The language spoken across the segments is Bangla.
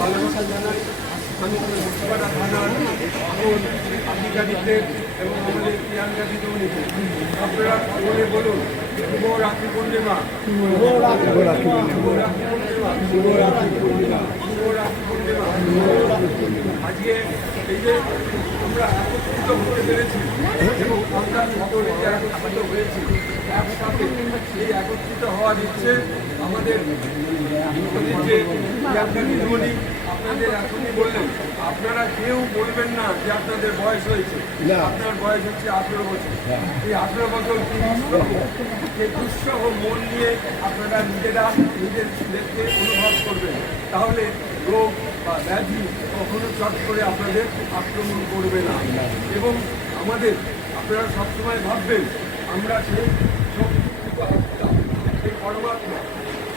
ভালোবাসা জানাই। আমি মুন্সিপাড়া থানার আধিকারিকদের এবং আমাদের প্রিয়াঙ্কা দিদিমণিকে আপনারা বলে বলুন শুভ রাখি পূর্ণিমা, শুভ রাখি পূর্ণিমা। আজকে এই যে আমরা একত্রিত হতে পেরেছি এবং আমরা সকলে যে একত্রিত হয়েছি একসাথে, এই একত্রিত হওয়া দিচ্ছে আমাদের যে প্রিয়াঙ্কা দিদিমণি আপনাদের এখনই বললেন, আপনারা কেউ বলবেন না যে আপনাদের বয়স হয়েছে, আপনার বয়স হচ্ছে 18 বছর। এই 18 বছর 21 সহ মন নিয়ে আপনারা নিজেরা নিজেদেরকে অনুভব করবেন, তাহলে রোগ বা ব্যাধি কখনো চট করে আপনাদের আক্রমণ করবে না। এবং আমাদের আপনারা সবসময় ভাববেন আমরা সেই শক্তিযুক্ত আত্মা, সেই পরমাত্মা,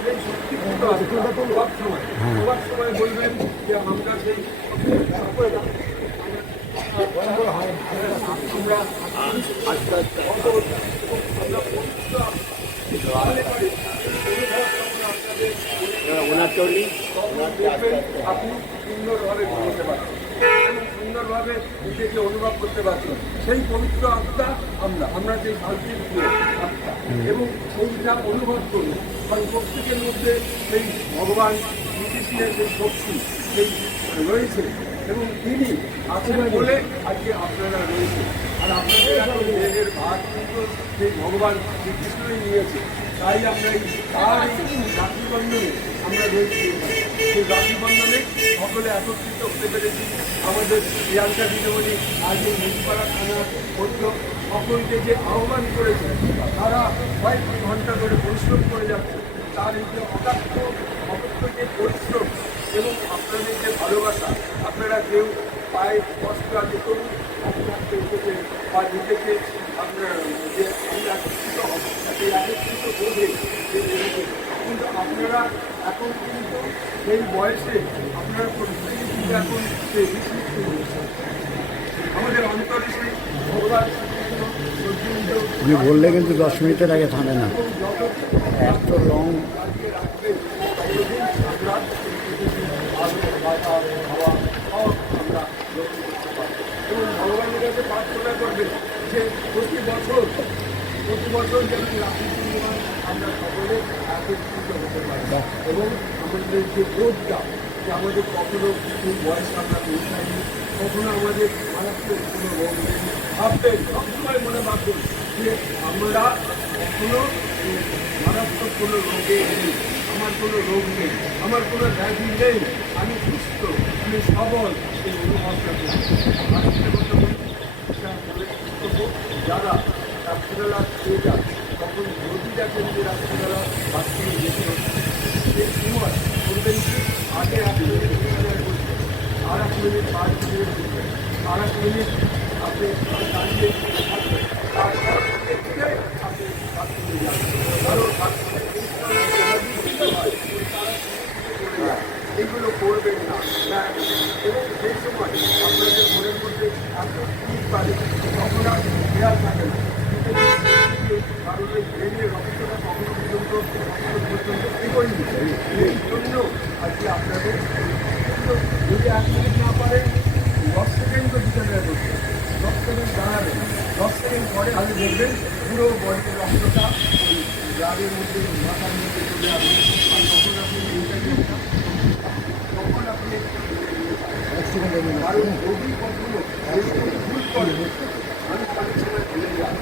সেই শক্তিযুক্ত আত্মা সবার সময় বলবেন যে আমরা সেই আপনি সুন্দরভাবে বলতে পারছেন এবং সুন্দরভাবে নিজেকে অনুভব করতে পারছেন। সেই পবিত্র আত্মা আমরা সেই শান্তির আত্মা এবং সেইটা অনুভব করি। কারণ প্রত্যেকের মধ্যে সেই ভগবান শ্রীকৃষ্ণের সেই শক্তি সেই রয়েছে এবং তিনি আছেন বলে আজকে আপনারা রয়েছে। আর আপনাদের এখন দেহের ভাগ কিন্তু সেই ভগবান শ্রীকৃষ্ণই নিয়েছে। তাই আমরা তার রাখি বন্ধনে আমরা রয়েছি। সেই রাখি বন্ধনে সকলে একত্রিত হতে পেরেছি। আমাদের প্রিয়াঙ্কা দিদিমণি আজ এই মুন্সিপাড়া থানার মধ্য সকলকে যে আহ্বান করেছে, তারা কয়েক ঘন্টা ধরে পরিশ্রম করে যাচ্ছে। তার এই যে অকাত্য যে পরিশ্রম এবং আপনাদের যে ভালোবাসা, আপনারা কেউ পায়ে কষ্ট আছে করুন, আপনাকে উঠেছে বা নিজেকে আপনার যে আমরা একত্রিত হব, সেই একত্রিত বোধে কিন্তু আপনারা এখন কিন্তু এই বয়সে আপনারা প্রত্যেকে কিন্তু এখন সেই আমাদের অন্তরে সেই ভগবান বললে কিন্তু 10 মিনিটের আগে থামে না, এত লং। এবং ভগবানের কাছে প্রার্থনা করবেন যে প্রতি বছর যেন রাখি পূর্ণিমায় আমরা সকলে একত্রিত হতে পারি এবং আমাদের যে বোধটা যে আমাদের কখনো কিছু বয়স আমরা পৌঁছাইনি, কখনো আমাদের মারাত্মক কোনো রোগ নেই। ভাববেন, সবসময় মনে ভাববেন যে আমরা কখনো মারাত্মক কোনো রোগে নেই, আমার কোনো রোগ নেই, আমার কোনো ব্যাধি নেই, আমি সুস্থ, আমি সবল, এই অনুভবটা যারা রাত্রিবেলা খেয়ে যান, তখন নদী দেখেন যে রাত্রিবেলা বাথরুমে যেতে হচ্ছে, সেই সময় করবেন কি আগে 1 মিনিট আর 1 মিনিট 5 মিনিট আর 1 মিনিট আপনি দাঁড়িয়ে থাকবেন, তারপর আপনি বাথরুমে যান। কারণ এইগুলো করবেন না। এবং সেই সময় আপনাদের মনের মধ্যে এত ঠিক পারে তখন আর খেয়াল থাকে না, কারণ ওই ব্রেনের রক্তটা কখনো পর্যন্ত এগোয়নি। এই জন্য আজকে আপনাদের যদি 1 মিনিট না পারেন 10 সেকেন্ডও বিছানায় বসবে, 10 সেকেন্ড দাঁড়াবেন, 10 সেকেন্ড পরে আপনি দেখবেন পুরো বডির রক্তটা ওই ব্লাডের মধ্যে মাথার মধ্যে চলে আসবে। আর তখন আপনি তখন আপনি কারণ রোগী কখনো ভুল করে অনেক সময় ভুলে যায়।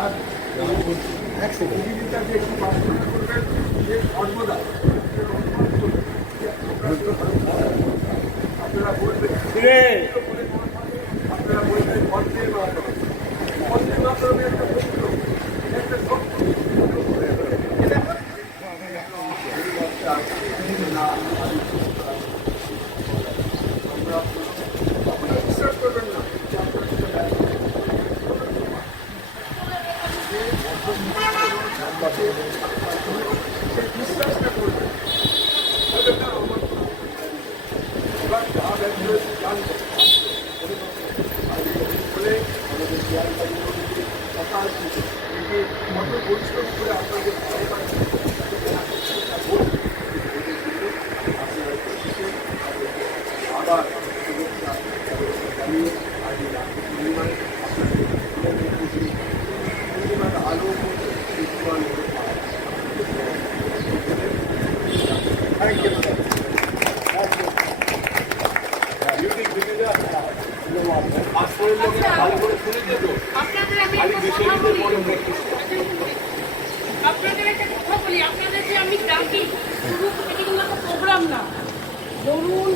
আর রোগীটা যে একটু প্রার্থনা করবেন যে সর্বদা আপনারা বলবেন পদ্মের মাধ্যমে একটা পবিত্র একটা শক্তি আপনারা বিশ্বাস করবেন না যে আপনার বিশ্বাসটা করবেন এবার যা জানবেন বলে আমাদের নিয়ে আজ এই রাত্রি পূর্ণিমায় আপনাদের পূর্ণিমার আলো থ্যাংক ইউ ভালো করে শুনেছে তো আপনাদের আমি খালি একটা বিষয় কথা নিতে বলি। বলো আপনাদের একটা কথা বলি, আপনাদের যে আমি ডাকি শুরু থেকে কিন্তু একটা প্রোগ্রাম না, ধরুন